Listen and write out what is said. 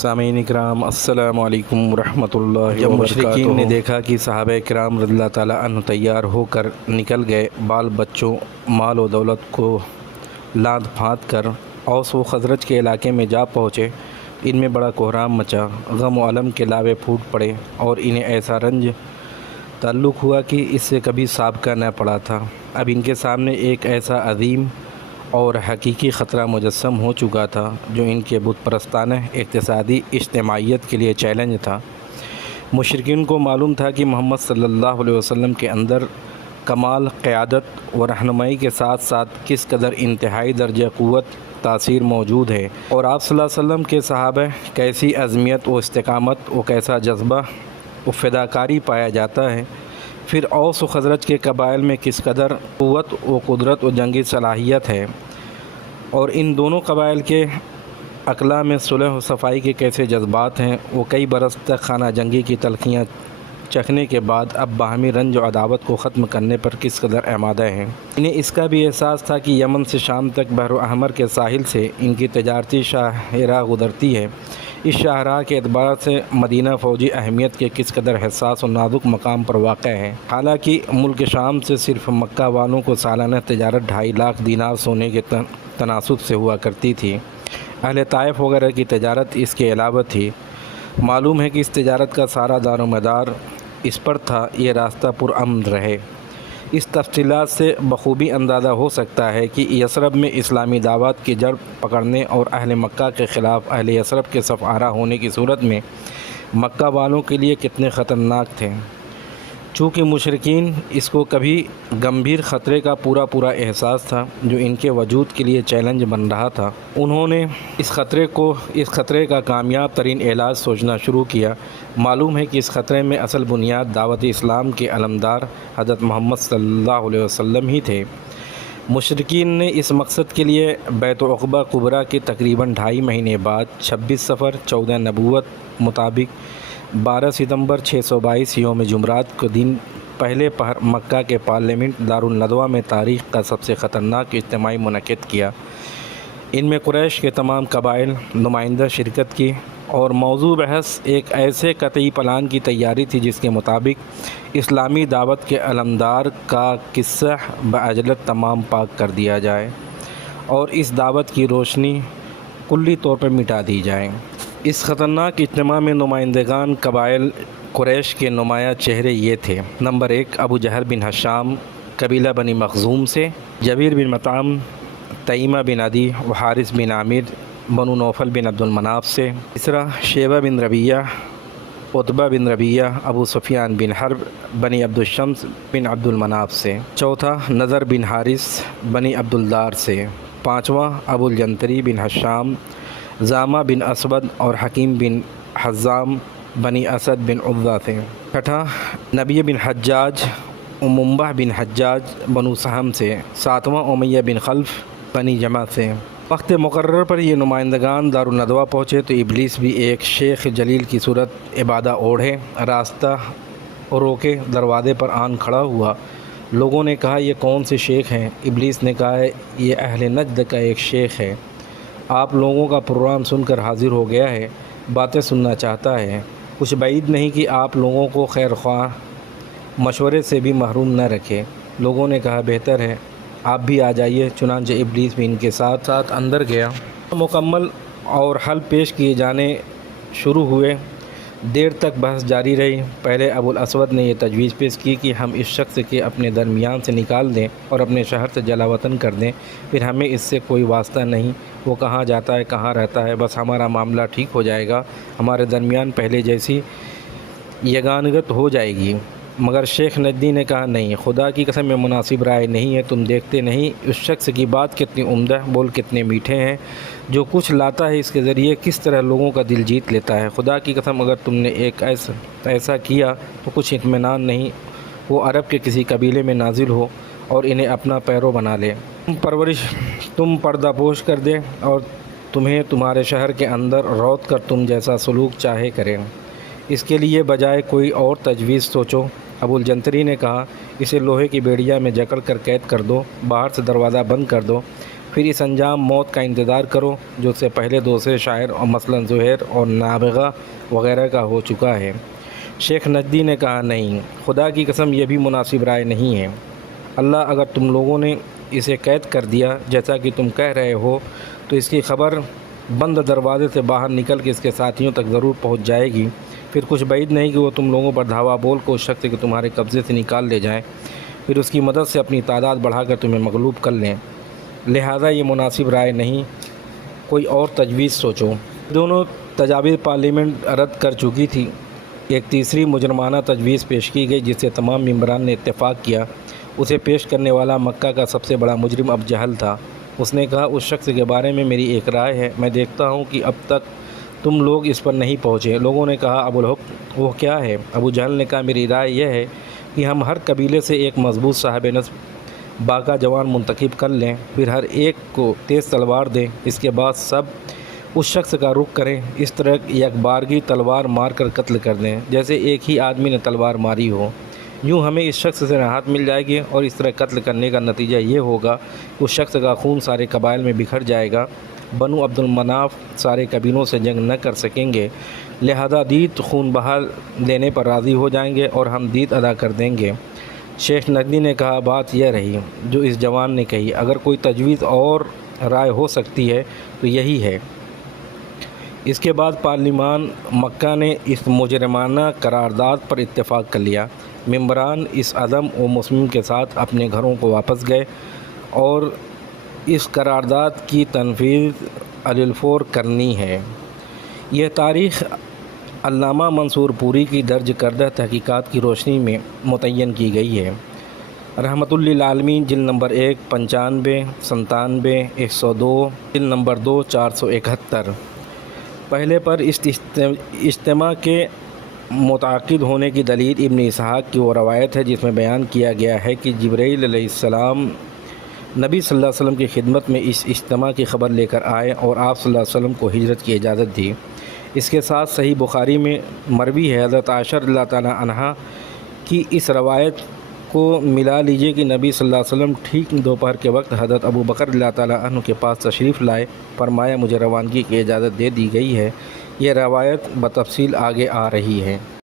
سامعین اکرام السلام علیکم ورحمۃ اللہ جب وبرکاتہ۔ مشرکین نے دیکھا کہ صحابہ کرام رضی اللہ تعالیٰ عنہ تیار ہو کر نکل گئے، بال بچوں مال و دولت کو لاند پھاند کر اوس و خزرج کے علاقے میں جا پہنچے، ان میں بڑا کوہرام مچا، غم و علم کے لاوے پھوٹ پڑے اور انہیں ایسا رنج تعلق ہوا کہ اس سے کبھی سابقہ نہ پڑا تھا۔ اب ان کے سامنے ایک ایسا عظیم اور حقیقی خطرہ مجسم ہو چکا تھا جو ان کے بت پرستانہ اقتصادی اجتماعیت کے لیے چیلنج تھا۔ مشرکین کو معلوم تھا کہ محمد صلی اللہ علیہ وسلم کے اندر کمال قیادت و رہنمائی کے ساتھ ساتھ کس قدر انتہائی درجہ قوت تاثیر موجود ہے، اور آپ صلی اللہ علیہ وسلم کے صحابہ کیسی عظمیت و استقامت و کیسا جذبہ و فداکاری پایا جاتا ہے، پھر اوس و خزرج کے قبائل میں کس قدر قوت و قدرت و جنگی صلاحیت ہے، اور ان دونوں قبائل کے اقلا میں صلح و صفائی کے کیسے جذبات ہیں، وہ کئی برس تک خانہ جنگی کی تلخیاں چکھنے کے بعد اب باہمی رنج و عداوت کو ختم کرنے پر کس قدر آمادہ ہیں۔ انہیں اس کا بھی احساس تھا کہ یمن سے شام تک بحر احمر کے ساحل سے ان کی تجارتی شاہراہ گزرتی ہے۔ اس شاہراہ کے اعتبار سے مدینہ فوجی اہمیت کے کس قدر حساس و نازک مقام پر واقع ہے۔ حالانکہ ملک شام سے صرف مکہ والوں کو سالانہ تجارت 2.5 لاکھ دینار سونے کے تناسب سے ہوا کرتی تھی، اہل طائف وغیرہ کی تجارت اس کے علاوہ تھی۔ معلوم ہے کہ اس تجارت کا سارا دار و مدار اس پر تھا یہ راستہ پرامن رہے۔ اس تفصیلات سے بخوبی اندازہ ہو سکتا ہے کہ یثرب میں اسلامی دعوت کی جڑ پکڑنے اور اہل مکہ کے خلاف اہل یثرب کے صف آرا ہونے کی صورت میں مکہ والوں کے لیے کتنے خطرناک تھے۔ چونکہ مشرکین اس کو کبھی گمبھیر خطرے کا پورا احساس تھا جو ان کے وجود کے لیے چیلنج بن رہا تھا، انہوں نے اس خطرے کا کامیاب ترین علاج سوچنا شروع کیا۔ معلوم ہے کہ اس خطرے میں اصل بنیاد دعوت اسلام کے علمدار حضرت محمد صلی اللہ علیہ وسلم ہی تھے۔ مشرکین نے اس مقصد کے لیے بیت عقبہ کبریٰ کے تقریباً 2.5 مہینے بعد 26 صفر 14 نبوت مطابق 12 ستمبر 622 یوم جمعرات کو دن پہلے پہر مکہ کے پارلیمنٹ دارالندوہ میں تاریخ کا سب سے خطرناک اجتماع منعقد کیا۔ ان میں قریش کے تمام قبائل نمائندہ شرکت کی، اور موضوع بحث ایک ایسے قطعی پلان کی تیاری تھی جس کے مطابق اسلامی دعوت کے علمدار کا قصہ بعجلت تمام پاک کر دیا جائے اور اس دعوت کی روشنی کلی طور پر مٹا دی جائے۔ اس خطرناک اجتماع میں نمائندگان قبائل قریش کے نمایاں چہرے یہ تھے: نمبر 1 ابو جہل بن ہشام قبیلہ بنی مخزوم سے، جبیر بن مطعم تیمہ بن عدی و حارث بن عامر بنو نوفل بن عبد المناف سے، تیسرا شیبہ بن ربیہ عتبہ بن ربیہ ابو سفیان بن حرب بنی عبد الشمس بن عبد المناف سے، چوتھا نضر بن حارث بنی عبد الدار سے، پانچواں ابو الجنتری بن ہشام زامہ بن اسود اور حکیم بن حزام بنی اسد بن عضہ سے، چھٹا نبی بن حجاج اممبہ بن حجاج بنو سہم سے، ساتواں امیہ بن خلف بنی جمع سے۔ وقت مقرر پر یہ نمائندگان دارالندوہ پہنچے تو ابلیس بھی ایک شیخ جلیل کی صورت عبادہ اوڑھے راستہ روکے دروازے پر آن کھڑا ہوا۔ لوگوں نے کہا یہ کون سے شیخ ہیں؟ ابلیس نے کہا یہ اہل نجد کا ایک شیخ ہے، آپ لوگوں کا پروگرام سن کر حاضر ہو گیا ہے، باتیں سننا چاہتا ہے، کچھ بعید نہیں کہ آپ لوگوں کو خیر خواہ مشورے سے بھی محروم نہ رکھے۔ لوگوں نے کہا بہتر ہے آپ بھی آ جائیے۔ چنانچہ ابلیس بھی ان کے ساتھ اندر گیا۔ مکمل اور حل پیش کیے جانے شروع ہوئے، دیر تک بحث جاری رہی۔ پہلے ابو الاسود نے یہ تجویز پیش کی کہ ہم اس شخص کے اپنے درمیان سے نکال دیں اور اپنے شہر سے جلا وطن کر دیں، پھر ہمیں اس سے کوئی واسطہ نہیں، وہ کہاں جاتا ہے کہاں رہتا ہے، بس ہمارا معاملہ ٹھیک ہو جائے گا، ہمارے درمیان پہلے جیسی یگانگت ہو جائے گی۔ مگر شیخ نجدی نے کہا نہیں، خدا کی قسم میں مناسب رائے نہیں ہے، تم دیکھتے نہیں اس شخص کی بات کتنی عمدہ، بول کتنے میٹھے ہیں، جو کچھ لاتا ہے اس کے ذریعے کس طرح لوگوں کا دل جیت لیتا ہے۔ خدا کی قسم اگر تم نے ایک ایسا کیا تو کچھ اطمینان نہیں، وہ عرب کے کسی قبیلے میں نازل ہو اور انہیں اپنا پیرو بنا لے، تم پردہ پوش کر دے اور تمہیں تمہارے شہر کے اندر روت کر تم جیسا سلوک چاہے کریں، اس کے لیے بجائے کوئی اور تجویز سوچو۔ ابو الجنتری نے کہا اسے لوہے کی بیڑیا میں جکڑ کر قید کر دو، باہر سے دروازہ بند کر دو، پھر اس انجام موت کا انتظار کرو جو اس سے پہلے دوسرے شاعر اور مثلاً زہیر اور نابغہ وغیرہ کا ہو چکا ہے۔ شیخ نجدی نے کہا نہیں، خدا کی قسم یہ بھی مناسب رائے نہیں ہے۔ اللہ اگر تم لوگوں نے اسے قید کر دیا جیسا کہ تم کہہ رہے ہو تو اس کی خبر بند دروازے سے باہر نکل کے اس کے ساتھیوں تک ضرور پہنچ جائے گی۔ پھر کچھ بعید نہیں کہ وہ تم لوگوں پر دھاوا بول کو اس شخص کے تمہارے قبضے سے نکال لے جائیں، پھر اس کی مدد سے اپنی تعداد بڑھا کر تمہیں مغلوب کر لیں۔ لہذا یہ مناسب رائے نہیں، کوئی اور تجویز سوچو۔ دونوں تجاویز پارلیمنٹ رد کر چکی تھی۔ ایک تیسری مجرمانہ تجویز پیش کی گئی جس سے تمام ممبران نے اتفاق کیا۔ اسے پیش کرنے والا مکہ کا سب سے بڑا مجرم ابو جہل تھا۔ اس نے کہا اس شخص کے بارے میں میری ایک رائے ہے، میں دیکھتا ہوں کہ اب تک تم لوگ اس پر نہیں پہنچے۔ لوگوں نے کہا ابو الحق وہ کیا ہے؟ ابو جہل نے کہا میری رائے یہ ہے کہ ہم ہر قبیلے سے ایک مضبوط صاحب نسب باقا جوان منتخب کر لیں، پھر ہر ایک کو تیز تلوار دیں، اس کے بعد سب اس شخص کا رخ کریں، اس طرح یک بارگی تلوار مار کر قتل کر دیں جیسے ایک ہی آدمی نے تلوار ماری ہو۔ یوں ہمیں اس شخص سے راحت مل جائے گی اور اس طرح قتل کرنے کا نتیجہ یہ ہوگا کہ اس شخص کا خون سارے قبائل میں بکھر جائے گا۔ بنو عبد المناف سارے قبیلوں سے جنگ نہ کر سکیں گے، لہذا دیت خون بہا دینے پر راضی ہو جائیں گے اور ہم دیت ادا کر دیں گے۔ شیخ نجدی نے کہا بات یہ رہی جو اس جوان نے کہی، اگر کوئی تجویز اور رائے ہو سکتی ہے تو یہی ہے۔ اس کے بعد پارلیمان مکہ نے اس مجرمانہ قرارداد پر اتفاق کر لیا۔ ممبران اس عزم و مصمم کے ساتھ اپنے گھروں کو واپس گئے اور اس قرارداد کی تنفیذ علی الفور کرنی ہے۔ یہ تاریخ علامہ منصور پوری کی درج کردہ تحقیقات کی روشنی میں متعین کی گئی ہے۔ رحمۃ للعالمین جلد نمبر 1 95 97 102 جلد نمبر 2 471۔ پہلے پر اس اجتماع کے متعاقد ہونے کی دلیل ابن اسحاق کی وہ روایت ہے جس میں بیان کیا گیا ہے کہ جبرائیل علیہ السلام نبی صلی اللہ علیہ وسلم کی خدمت میں اس اجتماع کی خبر لے کر آئے اور آپ صلی اللہ علیہ وسلم کو ہجرت کی اجازت دی۔ اس کے ساتھ صحیح بخاری میں مروی ہے حضرت عائشہ رضی اللہ تعالیٰ عنہا کی اس روایت کو ملا لیجئے کہ نبی صلی اللہ علیہ وسلم ٹھیک دوپہر کے وقت حضرت ابو بکر رضی اللہ تعالیٰ عنہ کے پاس تشریف لائے، فرمایا مجھے روانگی کی اجازت دے دی گئی ہے۔ یہ روایت بتفصیل آگے آ رہی ہے۔